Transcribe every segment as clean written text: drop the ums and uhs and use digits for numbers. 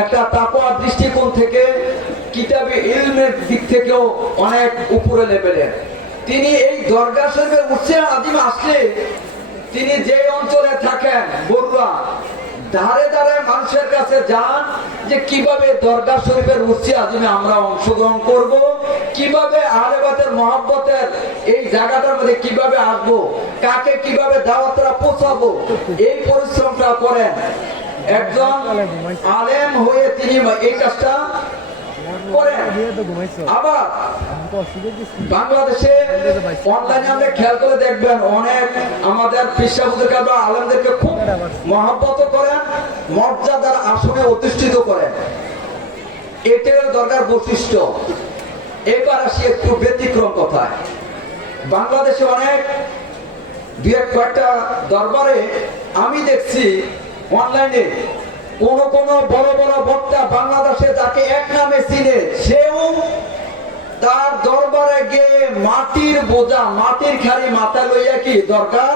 একটা তাকওয়া দৃষ্টিকোণ থেকে কিতাবে ইলমের দিক থেকেও অনেক উপরে লেভেলের। তিনি এই দরগা শরীফের উৎসে আদিম আসলে তিনি যে অঞ্চলে থাকেন বড়ুয়া ধারে ধারে মানুষের কাছে যান যে কিভাবে দরগা শরীফের উৎসে আদিমে আমরা অংশগ্রহণ করব, কিভাবে আহলে বাইতের মহব্বতের এই জায়গাটার মধ্যে কিভাবে আসবো, কাকে কিভাবে দাওয়াতরা পৌঁছাবো, এই পরিশ্রমটা করেন। একজন আলেম হয়ে তিনি এই কাজটা করেন। আবার বাংলাদেশে অনলাইনে আপনি খেয়াল করে দেখবেন অনেক আমাদের পেশাবুদেরকে বা আলেমদেরকে খুব মহব্বত করেন, মর্যাদার আসনে অধিষ্ঠিত করেন। এটাও দরকার বৈশিষ্ট্য। এবার আসি একটু ব্যতিক্রম কথায়। বাংলাদেশে অনেক দু এক কয়েকটা দরবারে আমি দেখছি অনলাইনে কোন কোন বড় বড় বক্তা বাংলাদেশে যাকে এক নামে চিনে সেও তার দরবারে গিয়ে মাটির বোঝা মাটির খালি মাথায় লইয়া কি দরকার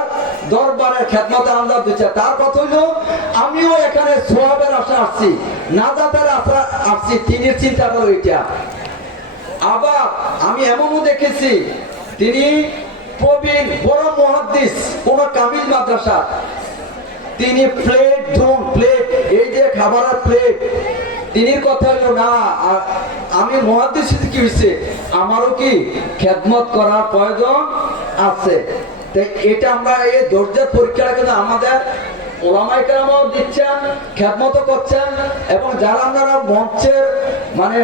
দরবারের খেদমতে আন্দাজ দিচ্ছে। তার কথা হইল আমিও এখানে সোয়াবের আশা আসছি, নাজাতের আশা আসছি, তিনি চিন্তা করো এটা। আবার আমি এমনও দেখেছি তিনি প্রবীণ বড় মুহাদ্দিস কোন কামিল মাদ্রাসা, তিনি প্লেট ধরুন প্লেট এই যে খাবারের প্লেট, তিনি কথা হইল না আমি মুহাদ্দিস কি হয়েছে আমারও কি খেদমত করার প্রয়োজন আছে। তাই এটা আমরা এই ধৈর্যের পরীক্ষাটা কিন্তু আমাদের ওলামায়ে কেরামও দিচ্ছেন, খেদমতও করছেন, এবং যারা আপনারা মঞ্চের মানে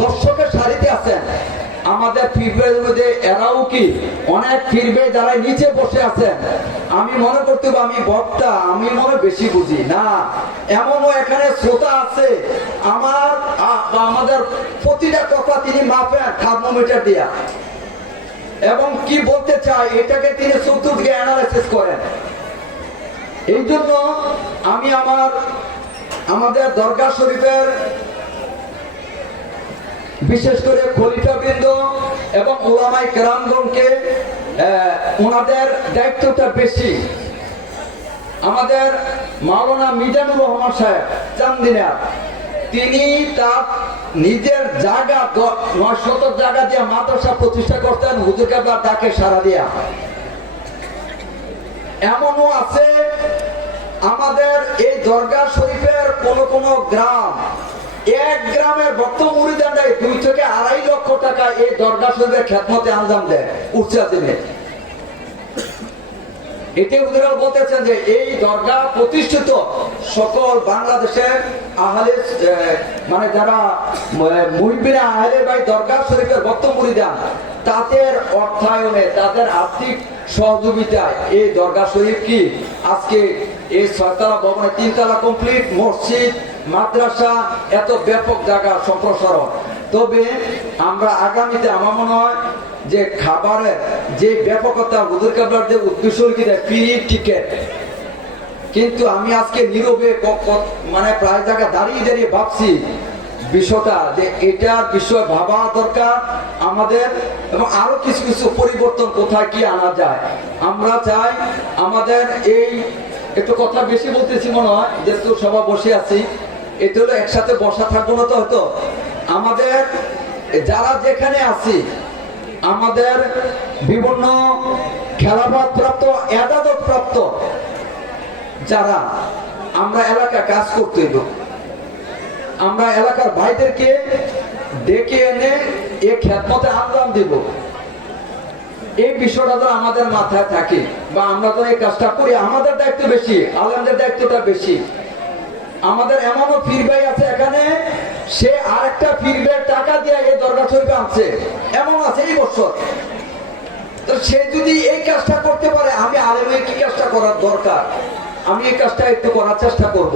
দর্শকের সারিতে আছেন আমাদের ফিরবের মধ্যে এরাও কি অনেক ফিরবে যারা নিচে বসে আছেন। আমি মনে করতে আমি বক্তা, আমি মনে বেশি বুঝি না, এমনও এখানে শ্রোতা আছে আমার আমাদের প্রতিটা কথা তিনি মাপেন থার্মোমিটার দিয়া, এবং কি বলতে চায় এটাকে তিনি চতুর্দিকে অ্যানালাইসিস করেন। এই জন্য আমি আমাদের দরগা শরীফের বিশেষ করে খলিফাবৃন্দ এবং উলামায়ে কেরামগণকে ওনাদের দায়িত্বটা বেশি। আমাদের মাওলানা মিজানুর রহমান সাহেব চান্দিনা তিনি তার নিজের জায়গা 900 জায়গা দিয়ে মাদ্রাসা প্রতিষ্ঠা করতেন হুজুর কেবলার ডাকে সাড়া দিয়া। এমনও আছে আমাদের এই দরগা শরীফের কোন কোন গ্রাম, এক গ্রামের বর্তমান মুরিদানরাই 2 থেকে 2.5 লক্ষ টাকা এই দরগা শরীফের খেদমতে আঞ্জাম দেয় উৎসাহ দিনে। এতে হুজুরা বলতেছেন যে এই দরগা প্রতিষ্ঠিত সকল বাংলাদেশের আহলে মানে যারা মুহিব্বিনে আহলে বাইত দরগা শরীফের বর্তমান মুরিদান তাদের অর্থায়নে তাদের আর্থিক সহযোগিতায় এই দরগা শরীফ কি আজকে এই 6 তলা ভবনে 3 তলা কমপ্লিট, মসজিদ মাদ্রাসা এত ব্যাপক জায়গা সম্প্রসারণ। তবে আমরা আগামীতে আমার মনে হয় যে খাবারের যে ব্যাপকতা হুজুর কেবলার যে উদ্দেশ্য ফ্রি টিকেট, কিন্তু আমি আজকে নীরবে মানে প্রায় জায়গা দাঁড়িয়ে দাঁড়িয়ে ভাবছি বিষয়টা যে এটার বিষয় ভাবা দরকার আমাদের, এবং আরো কিছু কিছু পরিবর্তন কোথায় কি আনা যায়। আমরা চাই আমাদের এই একটু কথা বেশি বলতেছি মনে হয় যেহেতু সবাই বসে আছি, এটা হলো একসাথে বসা থাকবো না তো হয়তো আমাদের যারা যেখানে আছি আমাদের বিভিন্ন খেলাফত প্রাপ্ত এজাজত প্রাপ্ত যারা আমরা এলাকা কাজ করতে হইব, আমরা এলাকার ভাইদেরকে ডেকে এনে এই খেদমতে আঞ্জাম দিব। এই বিষয়টা তো আমাদের মাথায় থাকে বা আমরা তো এই কাজটা করি, আমাদের দায়িত্ব বেশি, আলেমদের দায়িত্বটা বেশি। আমাদের এমনও পীর ভাই আছে এখানে সে আরেকটা পীরের টাকা দিয়ে এই দরগা শরীফে আনছে, এমন আছে এই বছর। তো সে যদি এই কাজটা করতে পারে আমি আলেমের কি কাজটা করার দরকার, আমি এই কাজটা একটু করার চেষ্টা করব।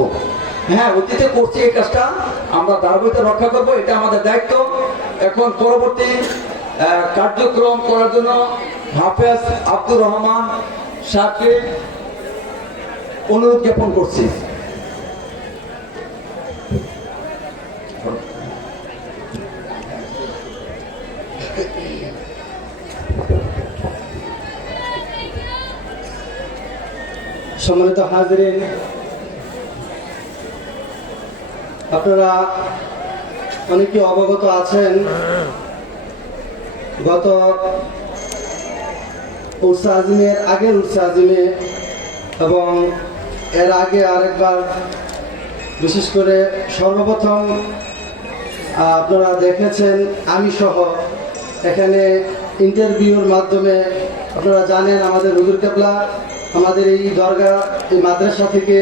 হ্যাঁ অতীতে করছি এই কাজটা, আমরা ধারাবাহিকতা রক্ষা করব, এটা আমাদের দায়িত্ব। এখন পরবর্তী কার্যক্রম করার জন্য হাফেজ আব্দুর রহমান সাহেবকে অনুরোধ জ্ঞাপন করছি। সম্মানিত হাজিরিন, আপনারা অনেকে অবগত আছেন, গত উর্সে আজিমের আগের উর্সে আজিমে এবং এর আগে আরেকবার, বিশেষ করে সর্বপ্রথম আপনারা দেখেছেন আমি সহ এখানে ইন্টারভিউর মাধ্যমে, আপনারা জানেন আমাদের হুজুর কেবলা আমাদের এই দরগা এই মাদ্রাসা থেকে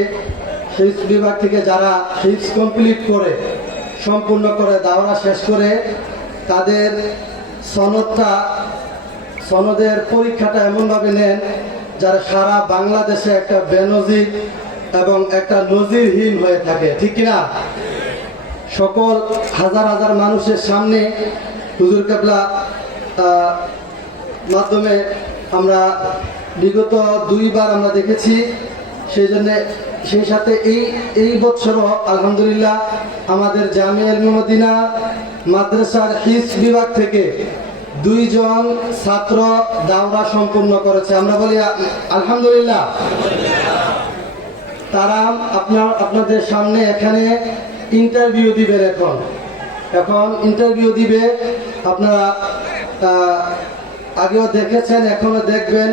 হিফজ বিভাগ থেকে যারা হিফজ কমপ্লিট করে সম্পূর্ণ করে দাওরা শেষ করে তাদের সনদের পরীক্ষাটা এমনভাবে নেন যারা সারা বাংলাদেশে একটা বেনজির এবং একটা নজিরহীন হয়ে থাকে, ঠিক কিনা? সকল হাজার হাজার মানুষের সামনে হুজুর কেবলা মাধ্যমে আমরা বিগত 2 বার আমরা দেখেছি। সেই সাথে এই বছরও আলহামদুলিল্লাহ আমাদের জামিয়া ইলমে মদিনা মাদ্রাসার হিফজ বিভাগ থেকে 2 জন ছাত্র দাওরা সম্পূর্ণ করেছে। আমরা বলি আলহামদুলিল্লাহ। তারা আপনাদের সামনে এখানে ইন্টারভিউ দিবেন। এখন ইন্টারভিউ দিবে। আপনারা আগেও দেখেছেন, এখনো দেখবেন।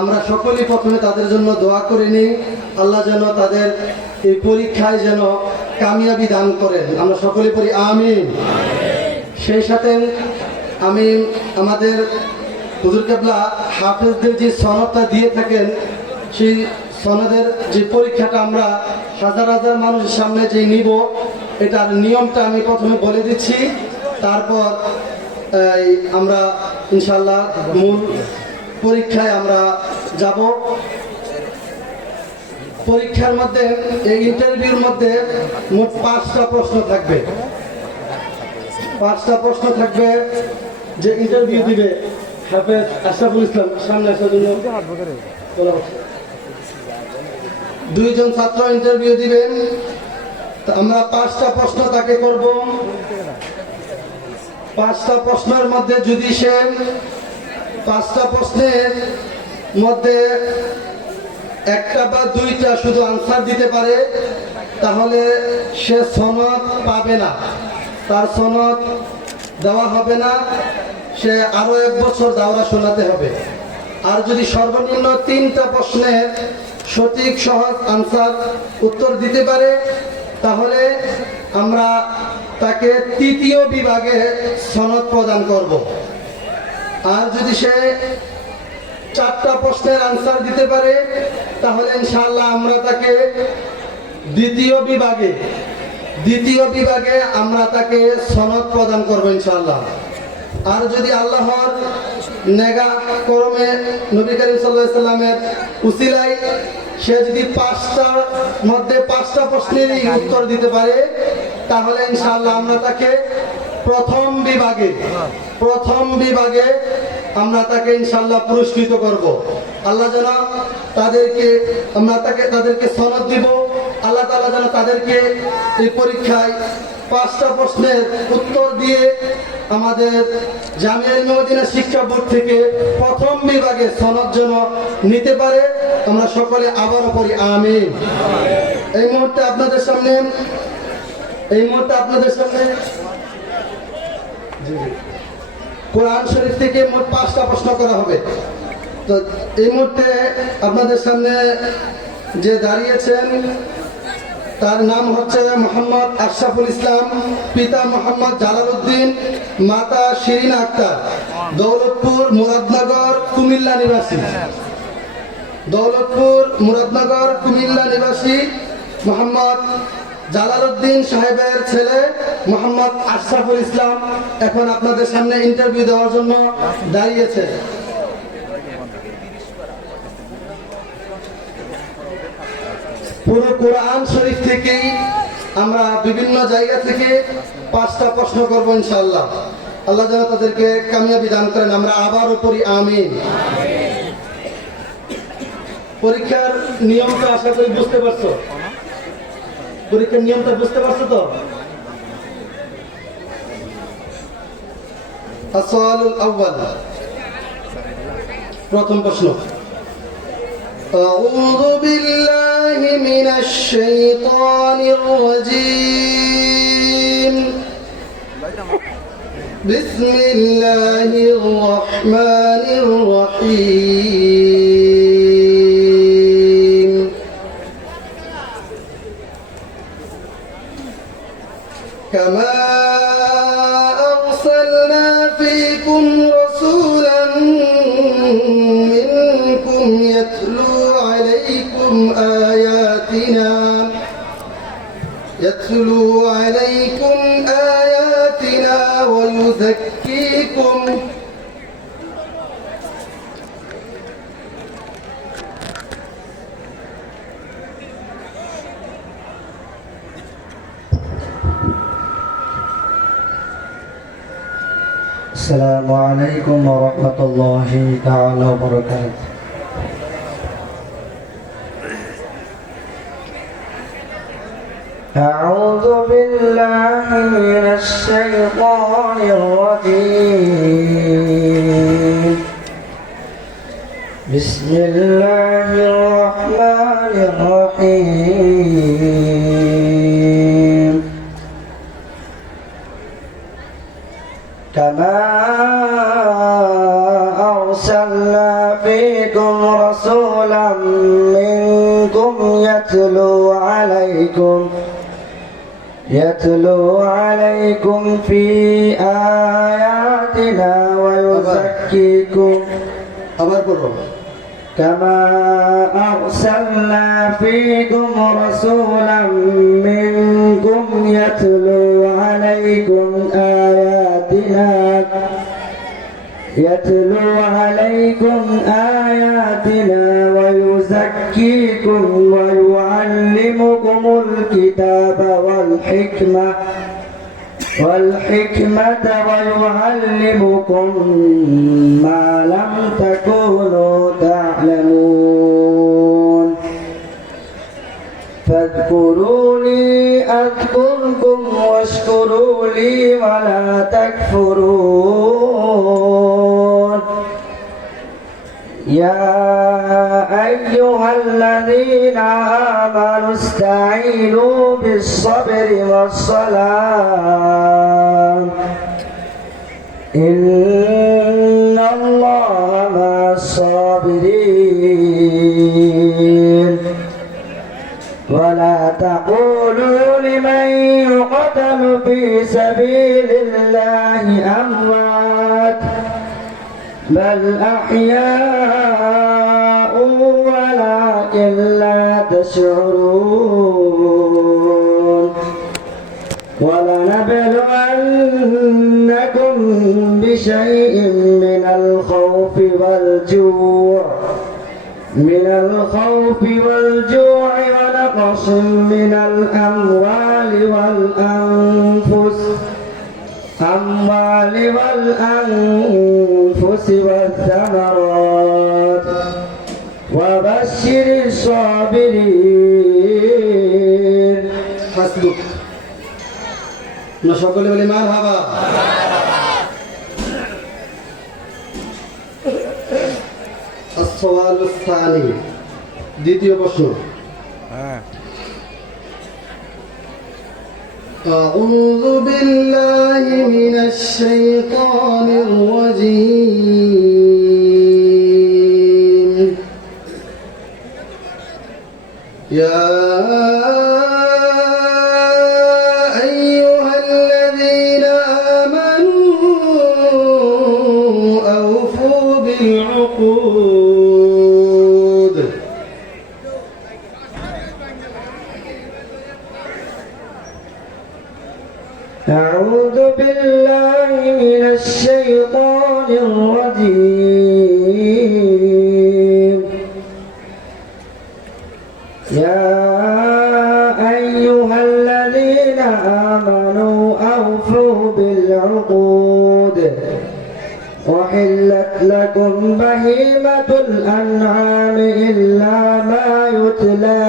আমরা সকলেই প্রথমে তাদের জন্য দোয়া করে নিই, আল্লাহ যেন তাদের এই পরীক্ষায় যেন কামিয়াবি দান করেন। আমরা সকলে পড়ি আমিন। সেই সাথে আমি আমাদের হুজুর কেবলা হাফেজদের যে সনদটা দিয়ে থাকেন, সেই সনদের যে পরীক্ষাটা আমরা হাজার হাজার মানুষের সামনে যে নিব, এটার নিয়মটা আমি প্রথমে বলে দিচ্ছি। তারপর আমরা ইনশাল্লাহ মূল পরীক্ষায় আমরা যাব। পরীক্ষার মধ্যে, এই ইন্টারভিউর মধ্যে মোট 5টা প্রশ্ন থাকবে। 5টা প্রশ্ন থাকবে। যে ইন্টারভিউ দিবে হাফেজ আশরাফুল ইসলাম, সামনে আসার জন্য 2 জন ছাত্র ইন্টারভিউ দিবেন। আমরা 5টা প্রশ্ন তাকে করব। 5টা প্রশ্নের মধ্যে যদি সে 5টা প্রশ্নের মধ্যে 1টা বা 2টা শুধু আনসার দিতে পারে, তাহলে সে সনদ পাবে না, তার সনদ দেওয়া হবে না। সে আরো 1 বছর দাওরা শোনাতে হবে। আর যদি সর্বনিম্ন 3টা প্রশ্নের সঠিক সহজ আনসার উত্তর দিতে পারে, তাহলে আমরা তাকে 3য় বিভাগে সনদ প্রদান করব। আর যদি সে 4টা প্রশ্নের আনসার দিতে পারে, তাহলে ইনশাআল্লাহ আমরা তাকে দ্বিতীয় বিভাগে আমরা তাকে সনদ প্রদান করব ইনশাআল্লাহ। আর যদি আল্লাহর নেগা করমে নবী করিম সাল্লাল্লাহু আলাইহি সাল্লামের উসিলায় সে যদি 5টার মধ্যে 5টা প্রশ্নেরই উত্তর দিতে পারে, তাহলে ইনশাআল্লাহ আমরা তাকে প্রথম বিভাগে আমরা তাকে ইনশাআল্লাহ পুরস্কৃত করব। আল্লাহ যেন তাদেরকে সনদ দিব। আল্লাহ তাআলা যেন তাদেরকে এই পরীক্ষায় 5টা প্রশ্নের উত্তর দিয়ে আমাদের জামিয়া ইলমে মদিনা শিক্ষা বোর্ড থেকে প্রথম বিভাগে সনদ যেন নিতে পারে। আমরা সকলে আবারও পড়ি আমিন। এই মুহূর্তে আপনাদের সামনে কোরআন শরীফ থেকে মোট 5টা প্রশ্ন করা হবে। তো এই মুহূর্তে আপনাদের সামনে যে দাঁড়িয়েছেন তার নাম হচ্ছে মোহাম্মদ আশরাফুল ইসলাম, পিতা মোহাম্মদ জালালউদ্দিন, মাতা শিরিন আক্তার, দৌলতপুর মুরাদনগর কুমিল্লা নিবাসী মোহাম্মদ জালালউদ্দিন সাহেবের ছেলে মোহাম্মদ আশরাফুল ইসলাম এখন আপনাদের সামনে ইন্টারভিউ দেওয়ার জন্য দাঁড়িয়েছে। পুরো কোরআন শরীফ থেকেই আমরা বিভিন্ন জায়গা থেকে 5টা প্রশ্ন করব ইনশাআল্লাহ। আল্লাহ যেন তাদেরকে কামিয়াবি দান করেন। আমরা আবারও পড়ি আমিন। পরীক্ষার নিয়মটা আশা করি বুঝতে পারছো। পরীক্ষার নিয়মটা বুঝতে পারছো তো? আসসালামুল আউয়াল, প্রথম প্রশ্ন। أعوذ بالله من الشيطان الرجيم بسم الله الرحمن الرحيم كما أرسلنا فيكم رسولا منكم يتلو عليكم آياتنا ويزكيكم السلام عليكم ورحمة الله تعالى وبركاته. أعوذ بالله من الشيطان الرجيم. بسم الله الرحمن الرحيم. كما أرسلنا فيكم رسولا منكم يتلو عليكم في آياتنا ويزكيكم كما أرسلنا فيكم رسولا منكم يتلو عليكم آياتنا ويزكيكم ويعلمكم الكتاب والحكمة ويعلمكم ما لم تكونوا تعلمون فاذكروني أذكركم واشكروا لي ولا تكفرون يا أيها الذين آمنوا استعينوا بالصبر والصلاة إن الله مع الصابرين ولا تقولوا لمن يقتل في سبيل الله أموات بل أحياء ولكن لا تشعرون ولنبلونكم بشيء من الخوف والجوع ونقص من الأموال والأنفس والثمرات وبشر الصابرين. حسبك. সকলে বলি মারহাবা। السؤال الثاني দ্বিতীয় প্রশ্ন। أعوذ بالله من الشيطان الرجيم. يا أيها الذين آمنوا أوفوا بالعقود. أعوذ بالله من الشيطان الرجيم. يا أيها الذين آمنوا أوفوا بالعقود أحلت لكم بهيمة الأنعام إلا ما يتلى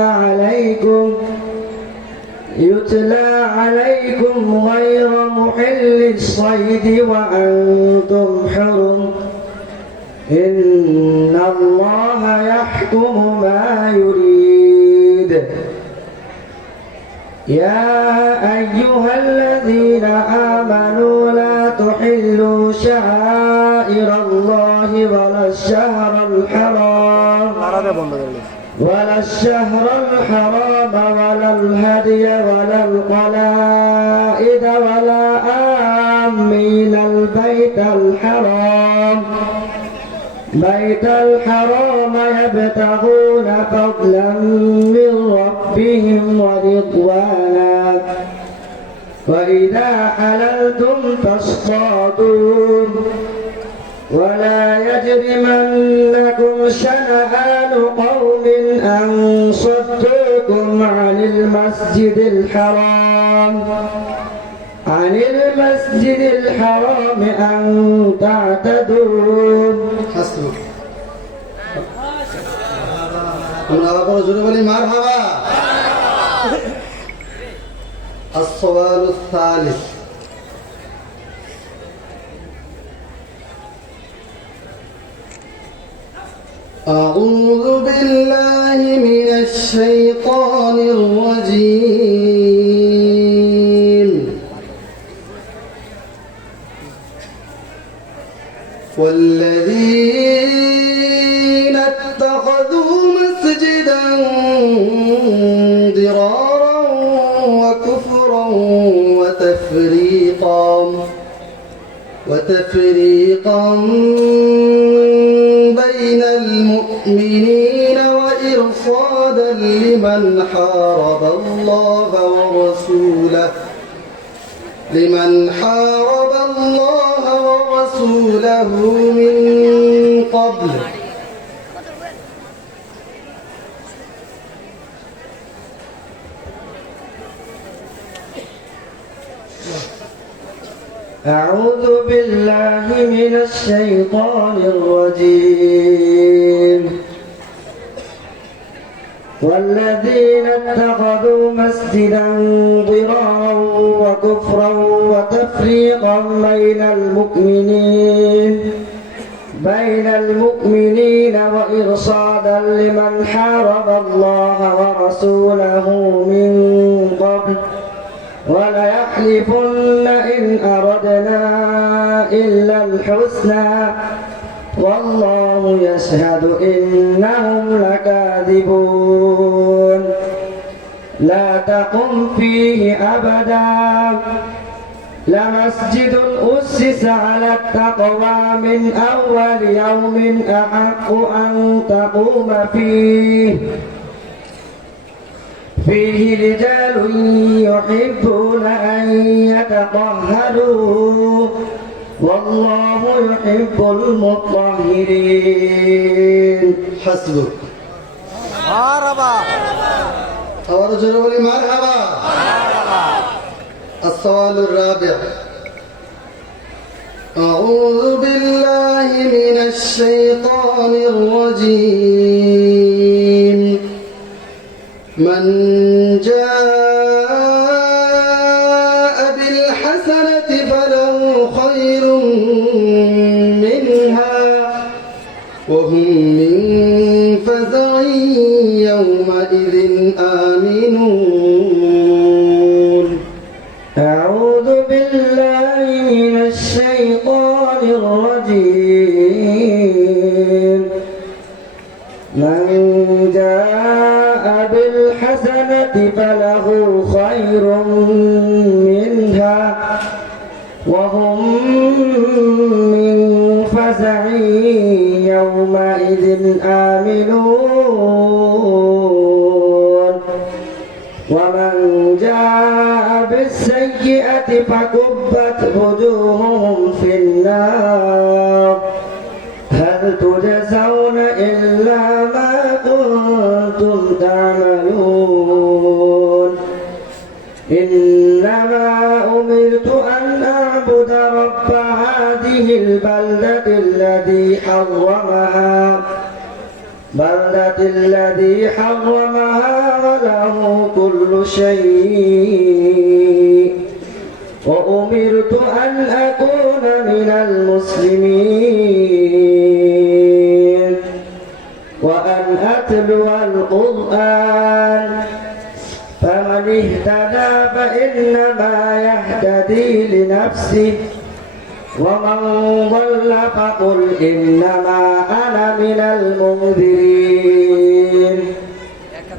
عليكم غير محل الصيد وأنتم حرم إن الله يحكم ما يريد. يا أيها الذين آمنوا لا تحلوا الشهر الحرام ولا الشهر الحرام ولا الهدي ولا القلائد ولا آمين البيت الحرام يبتغون فضلا من ربهم ورضوانا وإذا حللتم فاصطادوا ولا يجرمنكم شنآن قوم أن صدوكم عن المسجد الحرام أن تعتدوا حسبك আমরা আবার জোরে বলি মারহাবা السؤال الثالث أعوذ بالله من الشيطان الرجيم والذين اتخذوا مسجدا ضرارا وكفرا وتفريقا بين المؤمنين وإرصادا لمن حارب الله ورسوله من قبل أعوذ بالله من الشيطان الرجيم والذين اتخذوا مسجدا ضرارا وكفرا وتفريقا بين المؤمنين وإرصادا لمن حارب الله ورسوله من قبل وليحلفن إن أردنا إلا الحسنى والله يشهد إنهم لكاذبون لا تقم فيه أبدا لمسجد أسس على التقوى من أول يوم أحق أن تقوم فيه رجال يحبون أن يتطهروا والله يحب المطهرين حسبك مرحبا اور جوڑے بولی مرحبا السؤال الرابع أعوذ بالله من الشيطان الرجيم من جاء بالحسنة فله خير منها وهم من فزع يومئذ آمنون أعوذ بالله من الشيطان الرجيم من جاء بالحسنة فله خير منها وهم من فزع يومئذ آمنون ومن جاء بالسيئة فكبت وجوههم في النار هل تجزون إلا ما كنتم تعملون إنما أمرت أن أعبد رب هذه البلدة الذي حرمها وله كل شيء وأمرت أن أكون من المسلمين وأن أتلو القرآن فمن اهتدى فإنما يهتدي لنفسه ومن ضل فقل إنما أنا من المنذرين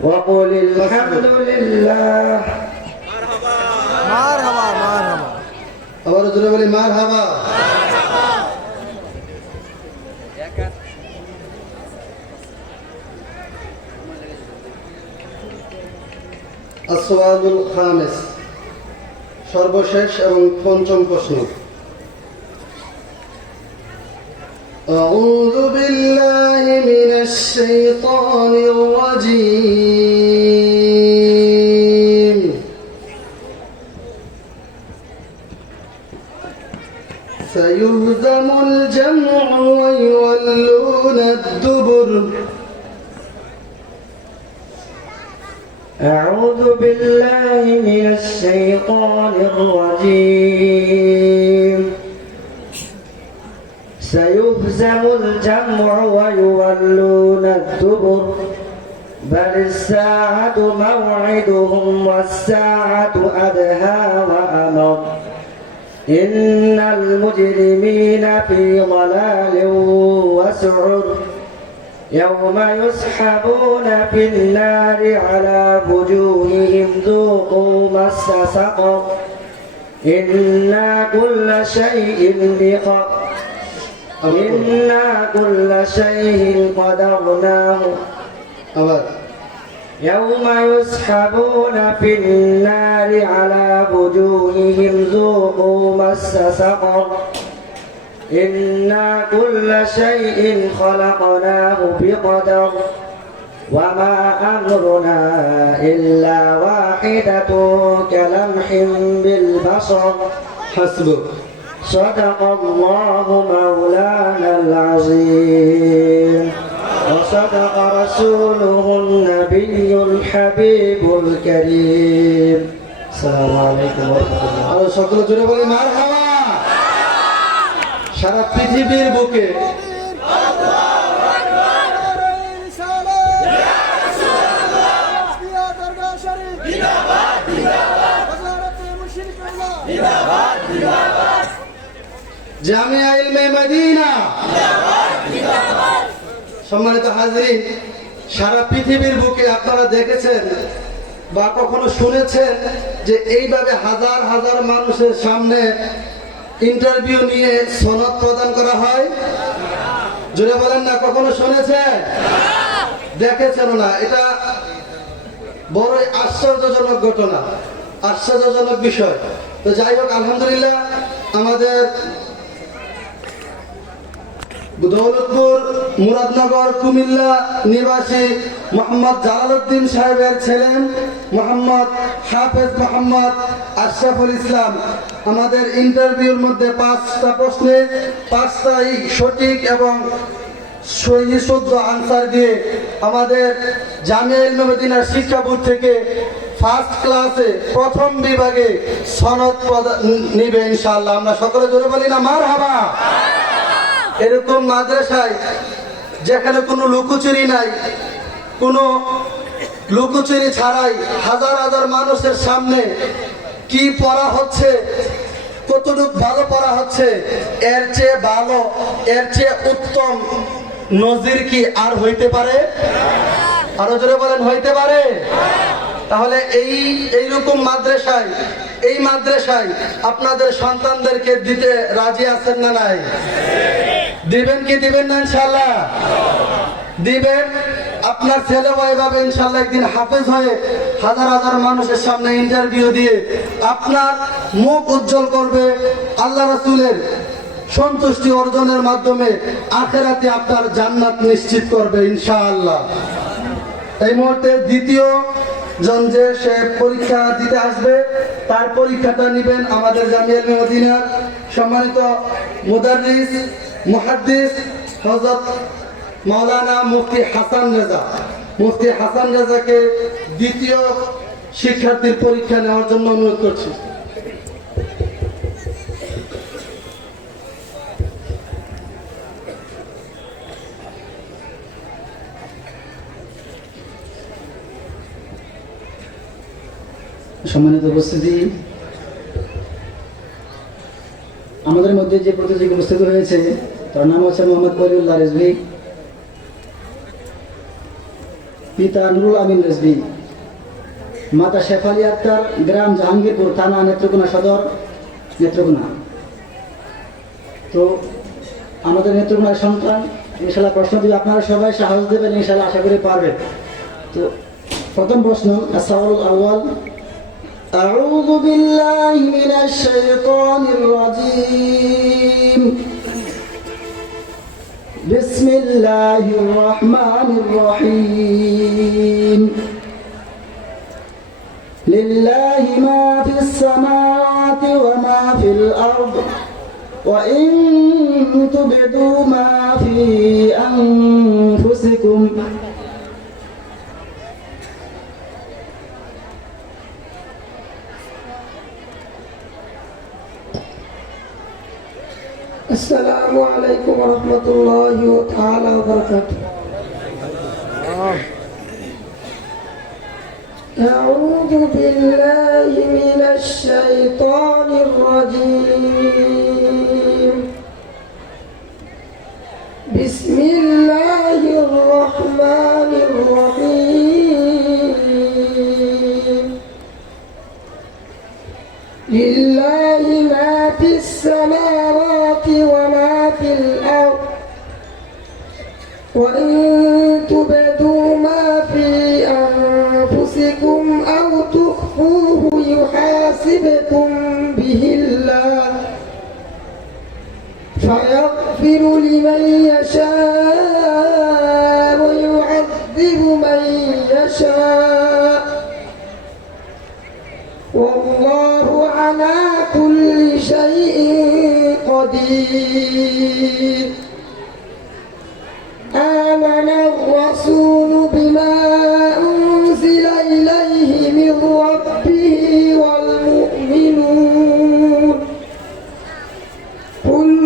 وقل الحمد لله আবার জোরে বলি মারহাবা। আসওয়ালুল খামিস, সর্বশেষ এবং পঞ্চম প্রশ্ন। أعوذ بالله من الشيطان الرجيم سيهزم الجمع ويولون الدبر أعوذ بالله من الشيطان الرجيم سيهزم الجمع ويولون الدبر بل الساعة موعدهم والساعة أدهى وأمر إن المجرمين في ضلال وسعر يوم يسحبون في النار على وجوههم ذوقوا مس سقر إنا كل شيء قدرناه আবার يوم يسحبون في النار على وجوههم ذوقوا مس سقر إنا كل شيء خلقناه بقدر وما أمرنا إلا واحدة كلمح بالبصر حسبك صدق الله مولانا العظيم وصدق رسوله النبي الحبيب الكريم السلام عليكم ورحمة الله আর সকলে জোরে বলি মারহাবা। সারা পৃথিবীর বুকে জামিয়া ইলমে মদিনা, সম্মানিত হাজরিন, সারা পৃথিবীর বুকে আপনারা দেখেছেন বা কখনো শুনেছেন যে এইভাবে হাজার হাজার মানুষের সামনে ইন্টারভিউ নিয়ে সনদ প্রদান করা হয়? জোরে বলেন না, কখনো শুনেছেন? দেখেছেন না? এটা বড়ই আশ্চর্যজনক ঘটনা, আশ্চর্যজনক বিষয়। তো যাই হোক, আলহামদুলিল্লাহ, আমাদের দৌলতপুর মুরাদনগর কুমিল্লা নিবাসী মোহাম্মদ জালালউদ্দিন সাহেবের ছেলে মোহাম্মদ হাফেজ মোহাম্মদ আশরাফুল ইসলাম আমাদের ইন্টারভিউর মধ্যে 5টা প্রশ্নে 5টাই সঠিক এবং সহি শুদ্ধ আনসার দিয়ে আমাদের জামিয়া ইলমে মদিনা শিক্ষা বোর্ড থেকে ফার্স্ট ক্লাসে প্রথম বিভাগে সনদ নিবে ইনশাআল্লাহ। আমরা সকলে জোরে বলি না মারহাবা। এরকম মাদ্রাসায় যেখানে কোনো লুকোচুরি নাই, কোনো লুকোচুরি ছাড়াই হাজার হাজার মানুষের সামনে কি পড়া হচ্ছে, কতটুকু ভালো পড়া হচ্ছে, এর চেয়ে ভালো, এর চেয়ে উত্তম নজির কি আর হইতে পারে? আরো জোরে বলেন, হইতে পারে? তাহলে এইরকম মাদ্রাসায়, এই মাদ্রাসায় আপনাদের সন্তানদেরকে দিতে রাজি আছেন না নাই? দিবেন কি দিবেন না? ইনশাআল্লাহ দিবেন। আপনার ছেলে এভাবে ইনশাআল্লাহ একদিন হাফেজ হয়ে হাজার হাজার মানুষের সামনে ইন্টারভিউ দিয়ে আপনার মুখ উজ্জ্বল করবে, আল্লাহ রাসূলের সন্তুষ্টি অর্জনের মাধ্যমে আখিরাতে আপনার জান্নাত নিশ্চিত করবে ইনশাআল্লাহ। এই মুহূর্তে দ্বিতীয় জন যে সে পরীক্ষা দিতে আসবে, তার পরীক্ষাটা নেবেন আমাদের জামিয়া ইলমে মদিনার সম্মানিত মুদাররিস মুহাদ্দিস হযরত মাওলানা মুফতি হাসান রেজা। মুফতি হাসান রেজাকে দ্বিতীয় শিক্ষার্থীর পরীক্ষা নেওয়ার জন্য অনুরোধ করছি। সম্মানিত উপস্থিতি, আমাদের মধ্যে যে প্রতিযোগী উপস্থিত হয়েছে তার নাম হচ্ছে মোহাম্মদ ওয়ালিউল্লাহ রেজভী, পিতা নুরুল আমিন রেজভী, মাতা শেফালি আক্তার, গ্রাম জাহাঙ্গীরপুর, থানা নেত্রকোনা সদর, নেত্রকোনা। তো আমাদের নেত্রকোনার সন্তান ইনশাআল্লাহ প্রশ্ন দিবে, আপনারা সবাই সাহস দেবেন, ইনশাআল্লাহ আশা করি পারবেন। তো প্রথম প্রশ্ন, আসসালামু আউয়াল أعوذ بالله من الشيطان الرجيم بسم الله الرحمن الرحيم لله ما في السماوات وما في الأرض وإن تبدوا ما في أنفسكم السلام عليكم ورحمة الله تعالى وبركاته. أعوذ بالله من الشيطان الرجيم بسم الله الرحمن الرحيم لله ما في السماوات وما في الأرض وإن تبدوا ما في أنفسكم أو تخفوه يحاسبكم به الله فيغفر لمن يشاء ويعذب من يشاء والله على كل شيء قدير. آمن الرسول بما أنزل إليه من ربه والمؤمنون كل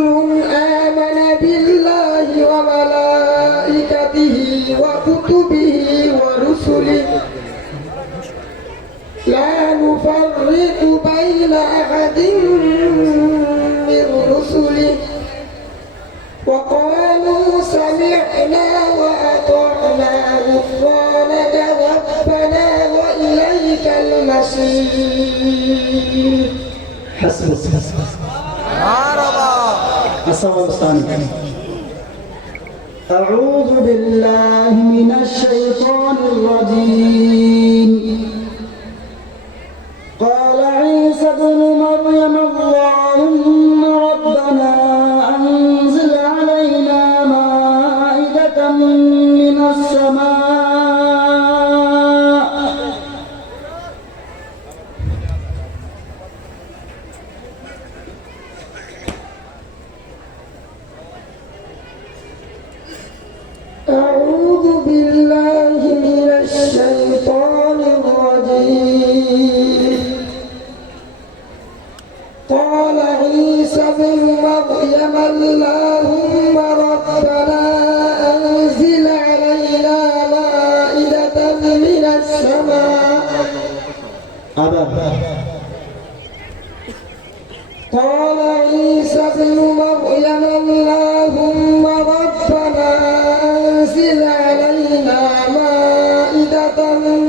آمن بالله وملائكته وكتبه ورسله لا نفرق بين أحد من رسله وقالوا سمعنا وأطعنا غفرانك ربنا وإليك المصير. حسب الصواب الثاني. أعوذ بالله من الشيطان الرجيم. قال عيسى ابن مريم اللهم ربنا أنزل علينا مائدة من السماء أعوذ بالله من الشيطان الرجيم. قال عيسى ابن مريم اللهم ربنا أنزل علينا مائدة من السماء. قال عيسى ابن مريم اللهم ربنا أنزل علينا مائدة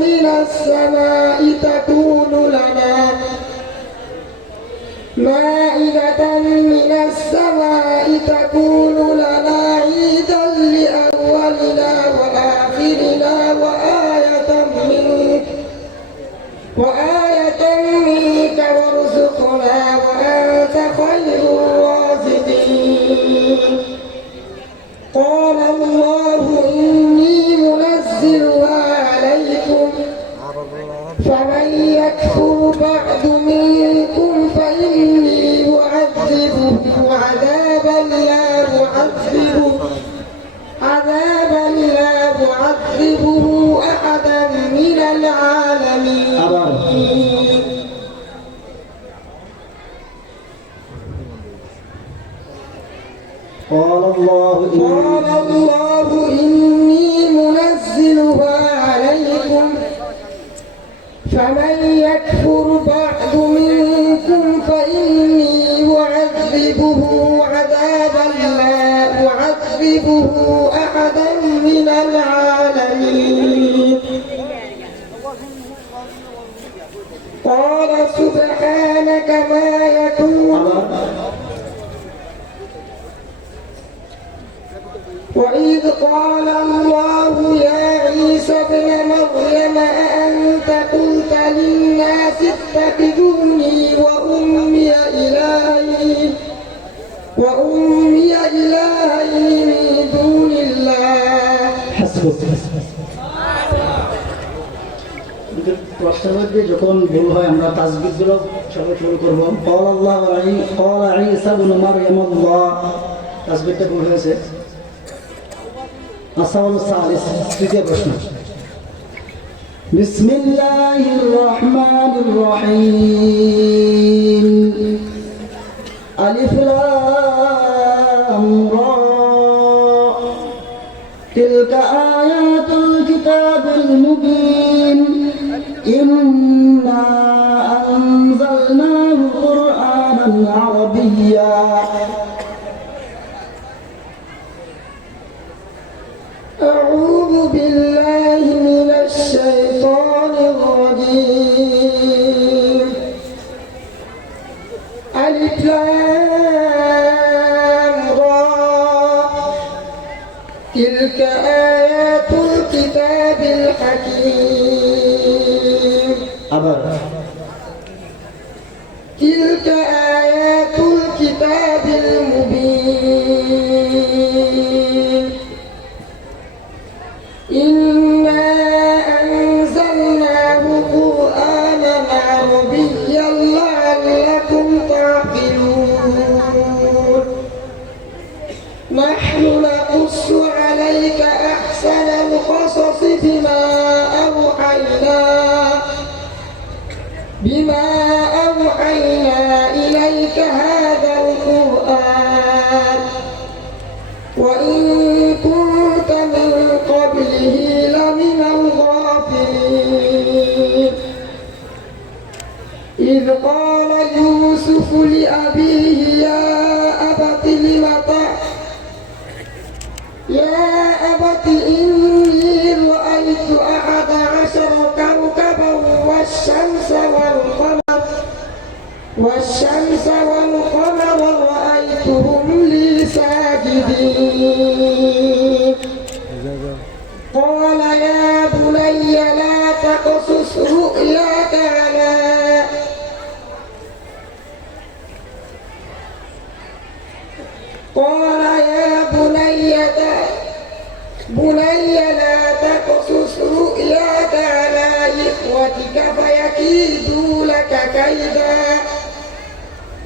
من السماء تكون لنا مائدة من السماء تكون لنا عيدا لأولنا وآخرنا وآية منك وارزقنا وأنت خير الرازقين. قال الله إني منزلها عليكم فمن يكفر بعد منكم فإني أعذبه عذابا لا أعذبه أحدا من العالمين. قال الله إني منزلها عليكم فمن يكفر بعد منكم فإني أعذبه سبحانك ما يكون وإذ قال الله يا عيسى ابن مريم أأنت قلت للناس اتخذوني وأمي إلهين من دون الله প্রশ্নের মধ্যে যখন ভুল হয় আমরা তাসবিহগুলো সবাই শুরু করবো قال عيسى ابن مريم الله তাসবিহটা ভুল হয়েছে السؤال الثالث তৃতীয় প্রশ্ন بسم الله الرحمن الرحيم ألف لام را تلك آيات الكتاب المبين إنا أنزلناه قرآنا عربيا أعوذ بالله من الشيطان الرجيم ألف لام را تلك آيات الكتاب الحكيم أبدا تلك آيات الكتاب المبين إنا أنزلناه قرآنا عربيا لعلكم تعقلون نحن نقص عليك أحسن القصص بما أوحينا إليك هذا القرآن وإن كنت من قبله لمن الغافلين إذ قال يوسف لأبيه يا أبت إني رأيت 11 كوكبا والشمس والقمر رأيتهم لي ساجدين قال يا بني لا تقصص رؤياك على لا تقصص رؤياك على إخوتك فيكيدوا لك كيدا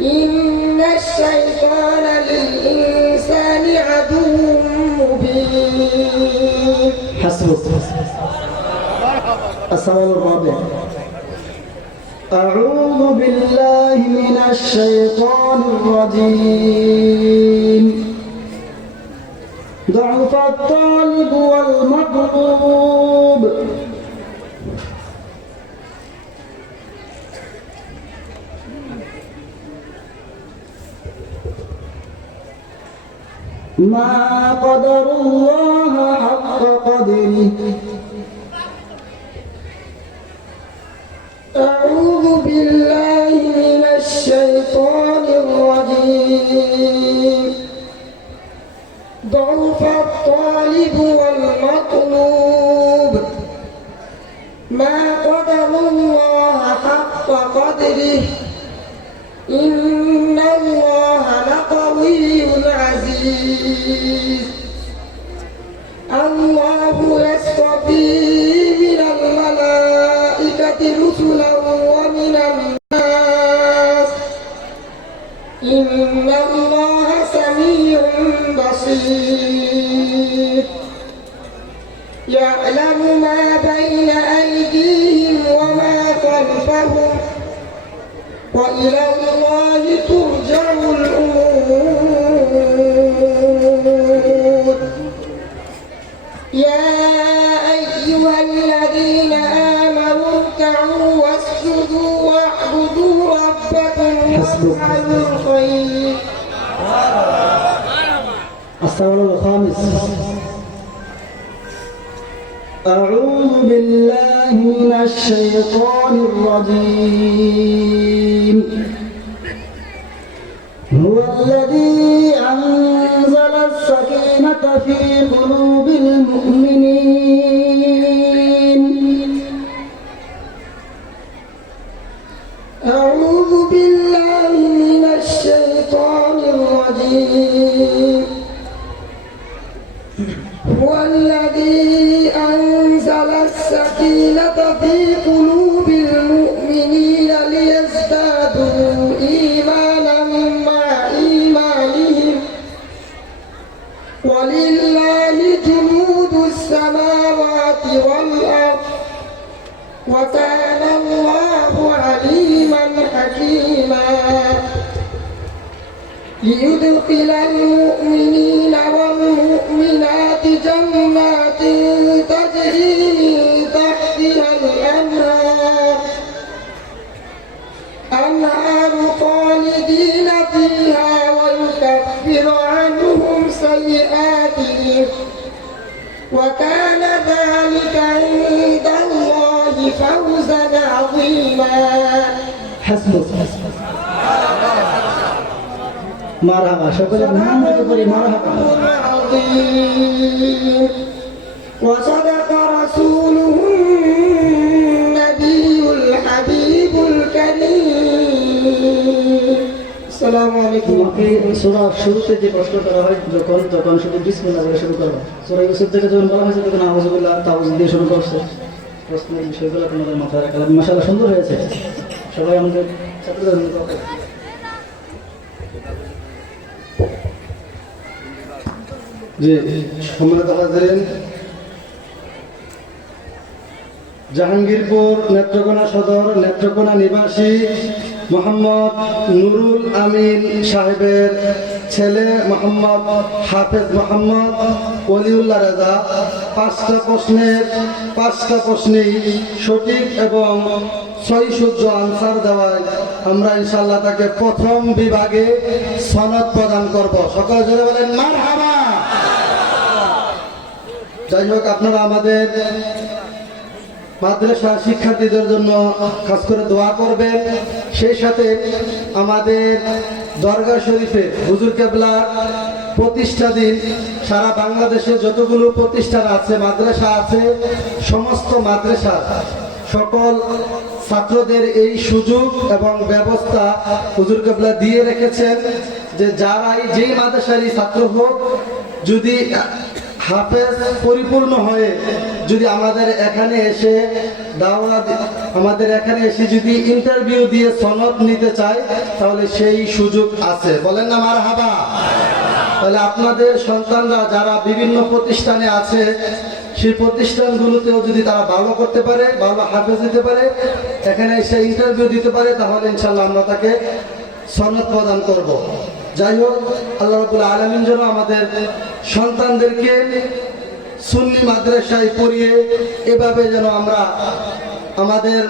إن الشيطان للإنسان عدو مبين حسبك. السؤال الرابع أعوذ بالله من الشيطان الرجيم ضعف الطالب والمطلوب ما قدر الله حق قدره أعوذ بالله من الشيطان الرجيم ضعف الطالب والمطلوب ما قدر الله حق قدره إن الله لقوي عزيز الله يصطفي من الملائكة رسلا ومن الناس إن الله سميع بصير يعلم ما بين أيديهم وما خلفهم وإلى الله ترجع الأمور يا أيها الذين آمنوا اركعوا واسجدوا واعبدوا ربكم وافعلوا الخير. السؤال الخامس أعوذ بالله من الشيطان الرجيم هو الذي أنزل السكينة في قلوب المؤمنين أعوذ بالله من الشيطان الرجيم هو الذي أنزل السكينة في قلوب المؤمنين ليزدادوا إيمانا مع إيمانهم ولله جنود السماوات والأرض وكان الله عليما حكيما ليدخل المؤمنين والمؤمنات جنات تجري من تحتها الأنهار خالدين فيها ويكفر عنهم سيئاتهم وكان ذلك عند الله فوزا عظيما حسبك مرحبا شكرا مرحبا عظيم وصدق رسوله النبي الحبيب الكريم السلام عليكم তোমাকে সূরার শুরুতে যে প্রশ্ন করা হয় যখন শুধু বিসমিল্লাহ বলে শুরু করবে সূরা ইউসুফ থেকে যখন বলা হয়েছে তখন আউযুবিল্লাহ তাউযু দিয়ে শুরু করছে প্রশ্নের বিষয়গুলো আপনাদের মাথায় রাখলাম মাশাআল্লাহ সুন্দর হয়েছে সবাই আমাদের ছাত্রদের জি সম্মানিত হাজিরিন, জাহাঙ্গীরপুর নেত্রকোনা সদর নেত্রকোনা নিবাসী মোহাম্মদ নুরুল আমিন সাহেবের ছেলে মোহাম্মদ হাফেজ মোহাম্মদ ওলিউল্লাহ রেজা পাঁচটা প্রশ্নেই সঠিক এবং সহিশুদ্ধ আনসার দেওয়ায় আমরা ইনশাআল্লাহ তাকে প্রথম বিভাগে সনদ প্রদান করব। সকলে জোরে বলেন মারহাবা। যাই হোক, আপনারা আমাদের মাদ্রাসা শিক্ষার্থীদের জন্য খাস করে দোয়া করবেন। সেই সাথে আমাদের দরগা শরীফে হুজুর কেবলার প্রতিষ্ঠা দিন সারা বাংলাদেশে যতগুলো প্রতিষ্ঠান আছে, মাদ্রাসা আছে, সমস্ত মাদ্রাসা সকল ছাত্রদের এই সুযোগ এবং ব্যবস্থা হুজুর কেবলা দিয়ে রেখেছেন যে যারাই যেই মাদ্রাসারই ছাত্র হোক, যদি হাফেজ পরিপূর্ণ হয়ে যদি আমাদের এখানে এসে যদি ইন্টারভিউ দিয়ে সনদ নিতে চায় তাহলে সেই সুযোগ আছে। বলেন না মারহাবা। তাহলে আপনাদের সন্তানরা যারা বিভিন্ন প্রতিষ্ঠানে আছে, সেই প্রতিষ্ঠানগুলোতেও যদি তারা ভালো করতে পারে, ভালো হাফেজ দিতে পারে, এখানে এসে ইন্টারভিউ দিতে পারে, তাহলে ইনশাল্লাহ আমরা তাকে সনদ প্রদান করব। যাই হোক, আল্লাহ রাব্বুল আলামিন যেন আমাদের সন্তানদেরকে সুন্নি মাদ্রাসায় পড়িয়ে এভাবে যেন আমরা আমাদের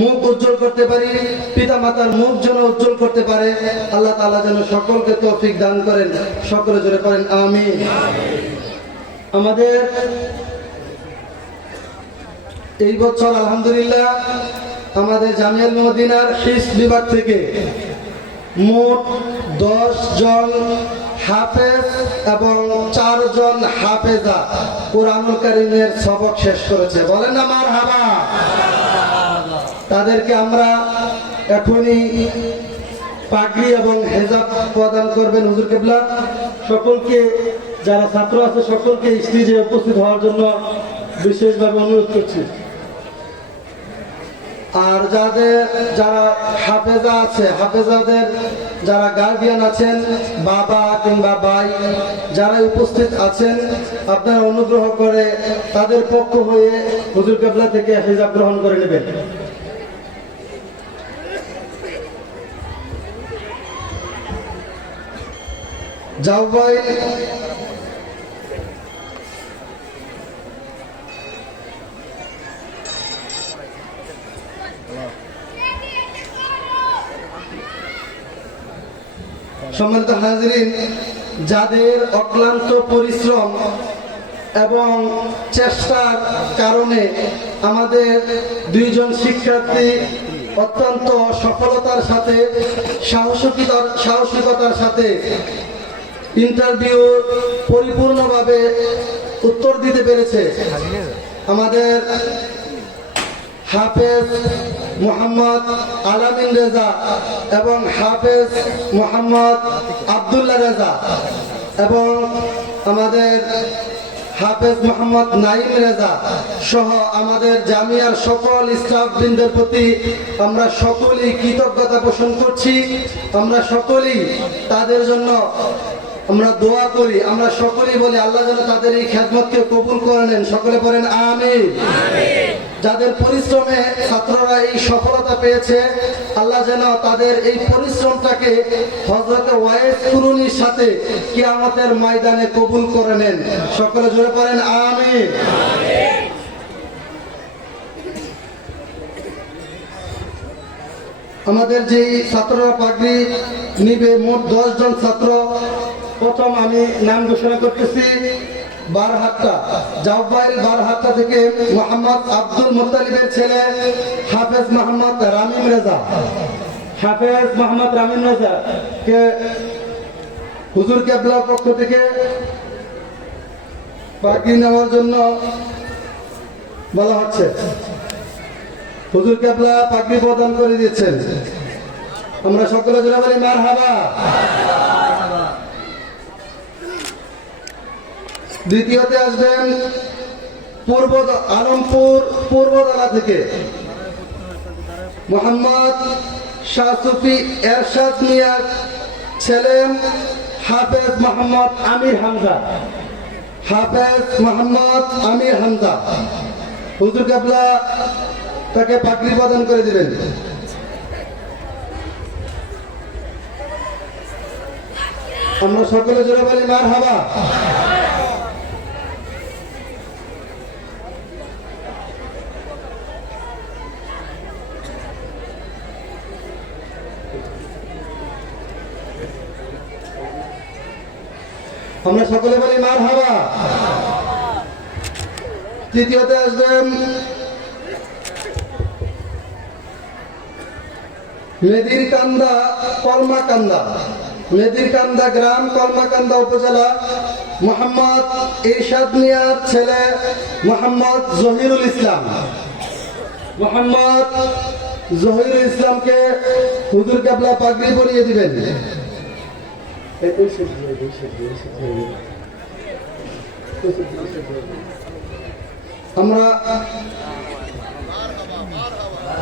মুখ উজ্জ্বল করতে পারি, পিতা মাতার মুখ যেন উজ্জ্বল করতে পারে। আল্লাহ তাআলা যেন সকলকে তৌফিক দান করেন। সকলে জোরে করেন আমিন। আমাদের এই বছর আলহামদুলিল্লাহ আমাদের জামিয়াতুল মদিনার হিফজ বিভাগ থেকে মোট 10 জন হাফেজ এবং 4 জন হাফেজা কুরআনুল কারীমের সবক শেষ করেছে। বলেন না মারহাবা। তাদেরকে আমরা এখনই পাগড়ি এবং হেজাব প্রদান করবেন হুজুর কেবলা। সকলকে, যারা ছাত্র আছে সকলকে স্টেজে উপস্থিত হওয়ার জন্য বিশেষভাবে অনুরোধ করছি। আর যারা হাফেজা আছে, হাফেজাদের যারা গার্ডিয়ান আছেন, বাবা কিংবা ভাই যারা উপস্থিত আছেন, আপনারা অনুগ্রহ করে তাদের পক্ষ হয়ে হুজুর কেবলা থেকে হিজাব গ্রহণ করে নেবেন। যাও ভাই। সম্মানিত হাজিরিন, যাদের অক্লান্ত পরিশ্রম এবং চেষ্টার কারণে আমাদের দুইজন শিক্ষার্থী অত্যন্ত সফলতার সাথে সাহসিকতার সাথে ইন্টারভিউ পরিপূর্ণভাবে উত্তর দিতে পেরেছে। আমাদের হাফেজ মোহাম্মদ আলামিন রেজা এবং হাফেজ মোহাম্মদ আব্দুল্লাহ রেজা এবং আমাদের হাফেজ মোহাম্মদ নাইম রেজা সহ আমাদের জামিয়ার সকল স্টাফ বৃন্দের প্রতি আমরা সকলেই কৃতজ্ঞতা পোষণ করছি। আমরা সকলেই তাদের জন্য আমরা দোয়া করি। আমরা সকলেই বলি আল্লাহ যেন তাদের এই খেদমতকে কবুল করে নেন। সকলে বলেন আমিন। যাদের পরিশ্রমে ছাত্ররা এই সফলতা পেয়েছে, আল্লাহ যেন তাদের এই পরিশ্রমটাকে হযরত ওয়াইস কুরুনির সাথে কিয়ামতের ময়দানে কবুল করে নেন। সকলে জোরে পড়েন আমিন। আমাদের যেই ছাত্ররা পাগড়ি নিবে মোট 10 জন ছাত্র। প্রথম আমি নাম ঘোষণা করতেছি বারহাট্টা, জাওবাইল বারহাট্টা থেকে মোহাম্মদ আব্দুল মুত্তালিবের ছেলে হাফেজ মোহাম্মদ রামিম রেজা। হাফেজ মোহাম্মদ রামিম রেজা কে হুজুর কেবলার পক্ষ থেকে পাগড়ি নেওয়ার জন্য বলা হচ্ছে। হুজুর কেবলা পাগড়ি প্রদান করে দিয়েছেন। আমরা সকলে জোরে বলি মারহাবা। দ্বিতীয়তে আসবেন আলমপুর পূর্বতলা থেকে মোহাম্মদ শাহ সুফি এরশাদ মিয়ার ছেলে হাফেজ মোহাম্মদ আমির হামজা। হাফেজ মোহাম্মদ আমির হামজা হুজুর কেবলা তাকে পাগড়ি প্রদান করে দিবেন। আমরা সকলে জোরে বলি মারহাবা। আমরা সকলে বলি মারহাবা। তৃতীয়তে আসবেন মেদিরকান্দা কলমাকান্দা, মেদিরকান্দা গ্রাম কলমাকান্দা উপজেলা মোহাম্মদ ইরশাদ মিয়ার ছেলে মোহাম্মদ জহিরুল ইসলাম। মোহাম্মদ জহিরুল ইসলামকে হুজুর কেবলা পাগড়ি পরিয়ে দিবেন।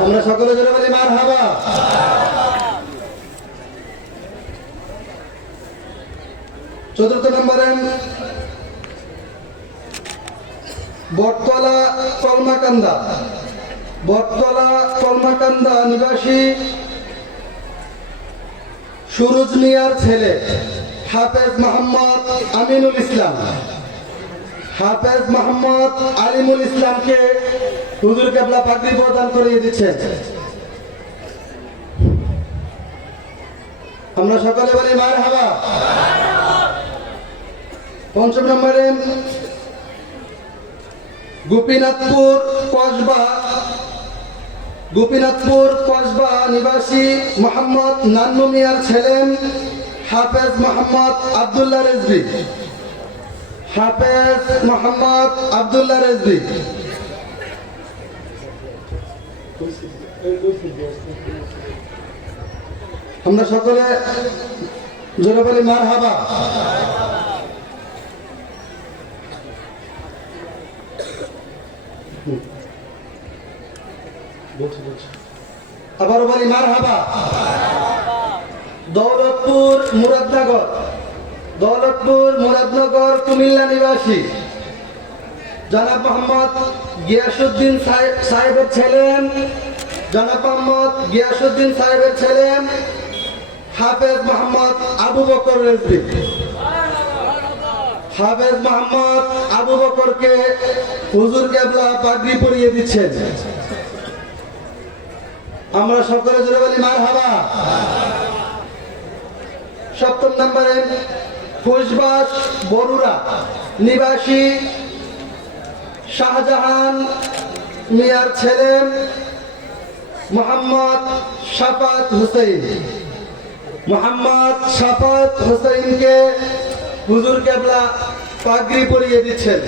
আমরা সকলে জোরে বলি মারহাবা। চতুর্থ নম্বরে বটতলা কলমাকান্দা, বটতলা কলমাকান্দা নিবাসী সুরুজ মিয়ার ছেলে হাফেজ মোহাম্মদ আমিনুল ইসলাম। হাফেজ মোহাম্মদ আলিমুল ইসলামকে হুজুর কেবলা পাগড়ি প্রদান করিয়ে দিচ্ছেন। আমরা সকলে বলি মারহাবা। পঞ্চম নম্বরে গোপীনাথপুর কসবা নিবাসী মোহাম্মদ নান্নু মিয়ার ছেলে হাফেজ মোহাম্মদ আব্দুল্লাহ রেজভী। হাফেজ মোহাম্মদ আব্দুল্লাহ রেজভী আমরা সকলে জোরে বলি মারহাবা। আবার বলি মারহাবা। দৌলতপুর মুরাদনগর কুমিল্লা নিবাসী জনাব মোহাম্মদ গিয়াসউদ্দিন সাহেবের ছেলেন, জনাব মোহাম্মদ গিয়াসউদ্দিন সাহেবের ছেলেন হাফেজ মোহাম্মদ আবু বকর রেজভী। হাফেজ মোহাম্মদ আবু বকরকে হুজুর কেবলা পাগড়ি পরিয়ে দিচ্ছেন। আমরা সকলে জোরে বলি মারহাবা। সপ্তম নম্বরে ফুসবাস বরুড়া নিবাসী শাহজাহান মিয়ার ছেলে মোহাম্মদ শাফাত হুসাইন। মোহাম্মদ শাফাত হুসাইনকে হুজুর কেবলা পাগড়ি পরিয়ে দিচ্ছেন।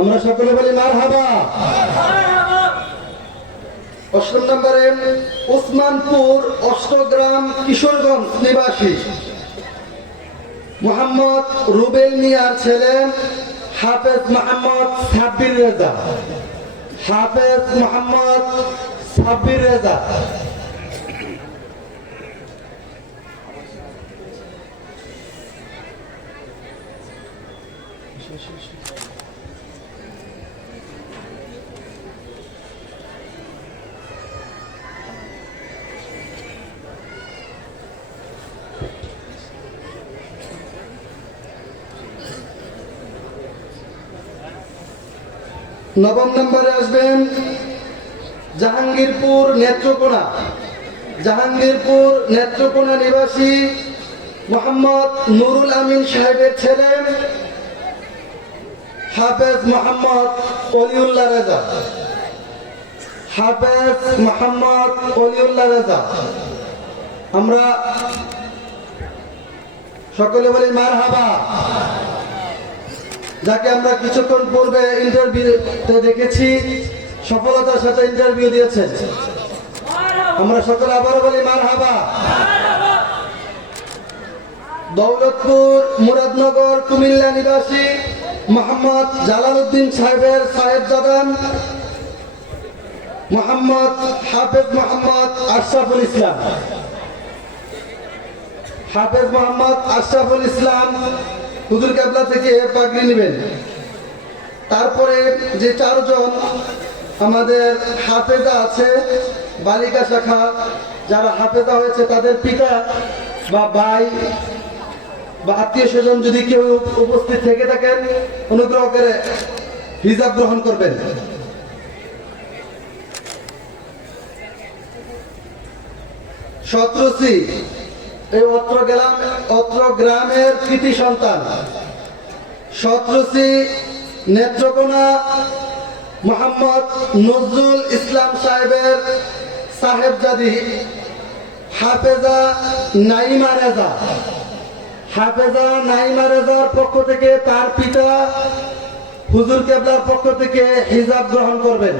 আমরা সকলে বলি মারহাবা। 8 নম্বরে ওসমানপুর অষ্টগ্রাম কিশোরগঞ্জ নিবাসী মোহাম্মদ রুবেল মিয়ার ছেলে হাফেজ মোহাম্মদ সাব্বির রেজা। হাফেজ মোহাম্মদ সাব্বির রেজা। নবম নম্বরে আসবেন জাহাঙ্গীরপুর নেত্রকোনা। জাহাঙ্গীরপুর নেত্রকোনা নিবাসী মোহাম্মদ নুরুল আমিন সাহেবের ছেলে হাফেজ মোহাম্মদ অলিউল্লাহ রেজা। হাফেজ মোহাম্মদ অলিউল্লাহ রেজা। আমরা সকলে বলি মারহাবা। যাকে আমরা কিছুক্ষণ পূর্বে ইন্টারভিউতে দেখেছি সফলতার সাথে ইন্টারভিউ দিয়েছেন, আমরা সকলে আবারও বলি মারহাবা। দৌলতপুর মুরাদনগর কুমিল্লা নিবাসী মোহাম্মদ জালালউদ্দিন সাহেবের সাহেবজাদান মোহাম্মদ হাফেজ মোহাম্মদ আশরাফুল ইসলাম। হাফেজ মোহাম্মদ আশরাফুল ইসলাম হুজুর কেবলা থেকে পাগড়ি নেবেন। তারপরে যে 4 জন আমাদের হাফেজা আছে বালিকা শাখা, যারা হাফেজা হয়েছে তাদের পিতা বা ভাই বা আত্মীয় স্বজন যদি কেউ উপস্থিত থেকে থাকেন অনুগ্রহ করে হিজাব গ্রহণ করবেন। শত্রুসি এই অত্র গ্রামের কৃতি সন্তান শত্রুসি নেত্রকোনা মোহাম্মদ নজরুল ইসলাম সাহেবের সাহেবজাদি হাফেজা নাইমা রেজা। হাফেজা নাইমা রেজার পক্ষ থেকে তার পিতা হুজুর কেবলার পক্ষ থেকে হিজাব গ্রহণ করবেন।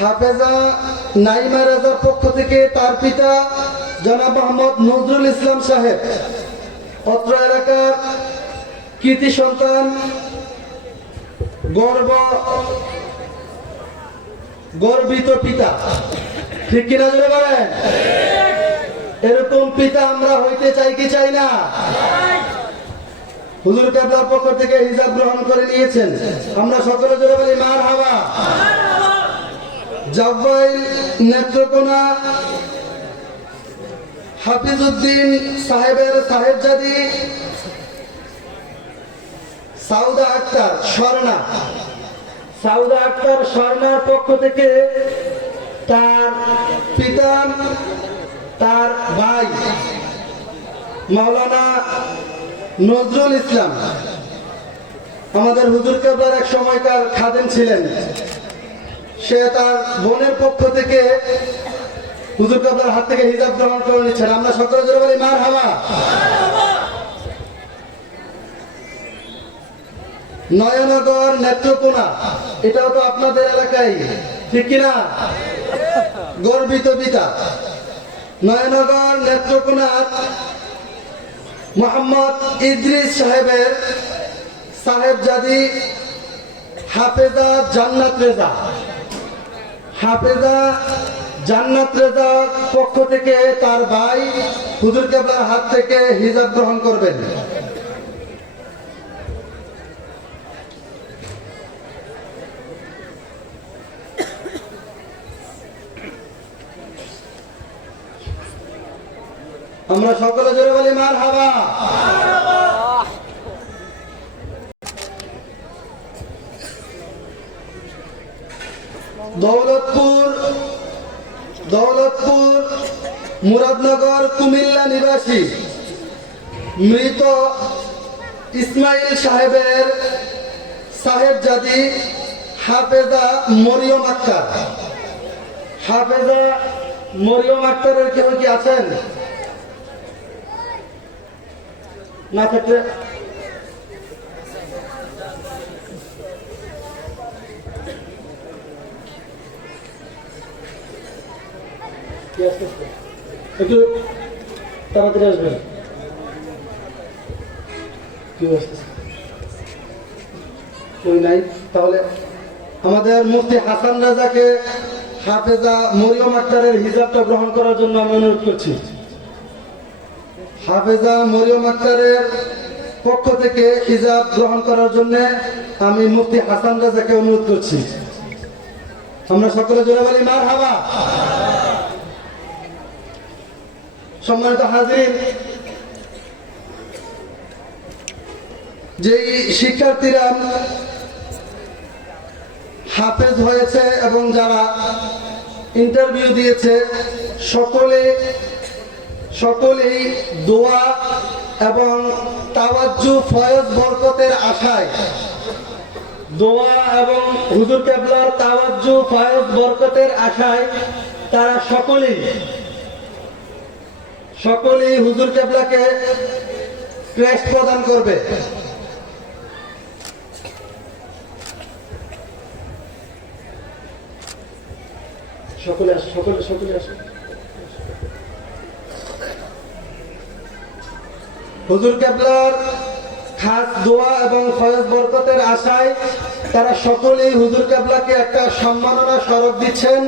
হাফেজা নাইমা রেজার পক্ষ থেকে তার পিতা জনাব মোহাম্মদ নজরুল ইসলাম সাহেব অত্র এলাকার কৃতি সন্তান, গর্বিত পিতা। ঠিক কিনা জোরে বলেন? এরকম পিতা আমরা হইতে চাই কি চাই না? হুজুর কেবলার পক্ষ থেকে হিজাব গ্রহণ করে নিয়েছেন, আমরা সকলে জোরে বলি মারহাবা। জাব্বাইল নেত্রকোনা হাফিজউদ্দিন সাহেবের সাহেবজাদি সাউদা আক্তার স্বর্ণা। সাউদা আক্তার স্বর্ণার পক্ষ থেকে তার পিতা, তার ভাই মাওলানা নজরুল ইসলাম আমাদের হুজুর কেবলার এক সময়কার খাদেম ছিলেন, সে তার বোনের পক্ষ থেকে হুজুর কেবলার হাত থেকে হিজাব গ্রহণ করে নিচ্ছেন। আমরা সকলে জোরে বলি মারহাবা। নয়নগর নেত্রকোনা, এটাও তো আপনাদের এলাকায়, ঠিক কিনা? গর্বিত পিতা নয়নগর নেত্রকোনার মোহাম্মদ ইদ্রিস সাহেবের সাহেবজাদি হাফেজা জান্নাত রেজা। হাফেজা জান্নাত রেজা পক্ষ থেকে তার ভাই হুজুর কেবলার হাত থেকে হিজাব গ্রহণ করবেন। আমরা সকলে জোরে বলি মারহাবা। দৌলতপুর মুরাদনগর কুমিল্লা নিবাসী মৃত ইসমাইল সাহেবের সাহেবজাদি হাফেজা মরিয়ম আক্তার। হাফেজা মরিয়ম আক্তারের কেউ কি আছেন? না থাকলে একটু তাড়াতাড়ি আসবেন। কি আসতেছে? কেউ নাই? তাহলে আমাদের মুফতি হাসান রাজাকে হাফেজা মরিয়ম আক্তারের হিজাবটা গ্রহণ করার জন্য আমি অনুরোধ করছি। হাফেজা মরিয়ম আক্তারের পক্ষ থেকে হিজাব গ্রহণ করার জন্য আমি মুফতি হাসান রাজাকে অনুরোধ করছি। আমরা সকলে জোরে বলি মারহাবা। সম্মানিত হাজির, যেই শিক্ষার্থীরা হাফেজ হয়েছে এবং যারা ইন্টারভিউ দিয়েছে সকলেই দোয়া এবং তাওয়াজ্জু ফয়েজ বরকতের আশায়, দোয়া এবং হুজুর কেবলার তাওয়াজ্জু ফয়েজ বরকতের আশায় তারা সকলেই হুজুর কেবলাকে ক্রেস্ট প্রদান করবে। সকলে আসো। হুজুর কেবলার খাস দোয়া এবং ফয়েজ বরকতের আশায় তারা সকলেই হুজুর কেবলাকে একটা সম্মাননা স্মারক দিচ্ছেন।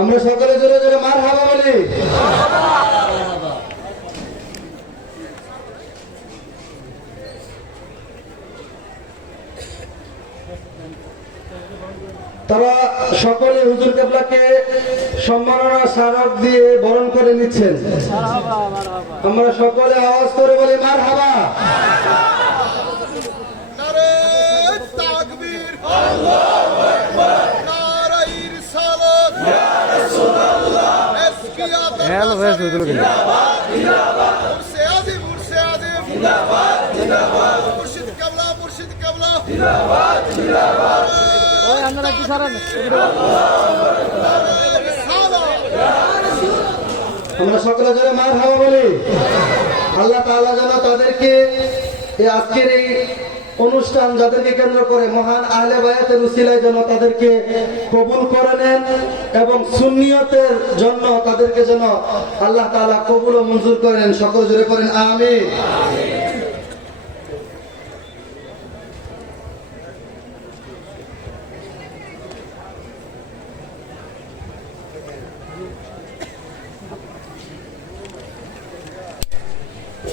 আমরা সকলে জোরে জোরে মারহাবা বলি। তারা সকলে হুজুর কেবলাকে সম্মাননা স্মারক দিয়ে বরণ করে নিচ্ছেন। আমরা সকলে আওয়াজ করে বলি মারহাবা। Hello, where's the looking? আমরা সকলে জোরে মারহাবা বলি। আল্লাহ তাআলা যেন তাদেরকে এই আজকের এই অনুষ্ঠান যাদেরকে কেন্দ্র করে মহান আহলে বায়াতের উসিলায় যেন তাদেরকে কবুল করে নেন এবং সুন্নিয়তের জন্য তাদেরকে যেন আল্লাহ তাআলা কবুল ও মঞ্জুর করে নেন। সকল জোরে করেন আমিন।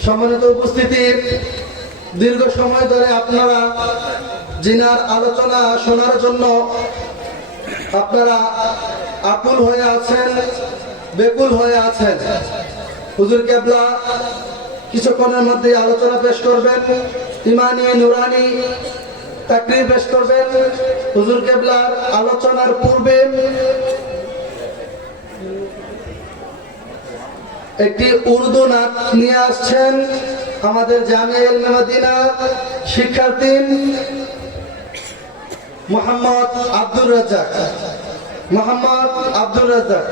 সম্মানিত উপস্থিতি, দীর্ঘ সময় ধরে আপনারা জিনার আলোচনা শোনার জন্য আপনারা আকুল হয়ে আছেন, বেকুল হয়ে আছেন। হুজুর কেবলা কিছুক্ষণের মধ্যে আলোচনা পেশ করবেন, ইমানি নুরানি তাকরীর পেশ করবেন। হুজুর কেবলার আলোচনার পূর্বে একটি উর্দু নাট নিয়ে আসছেন আমাদের জামিয়া ইলমে মদিনা শিক্ষার্থী মোহাম্মদ আব্দুর রাজ্জাক। মোহাম্মদ আব্দুর রাজ্জাক।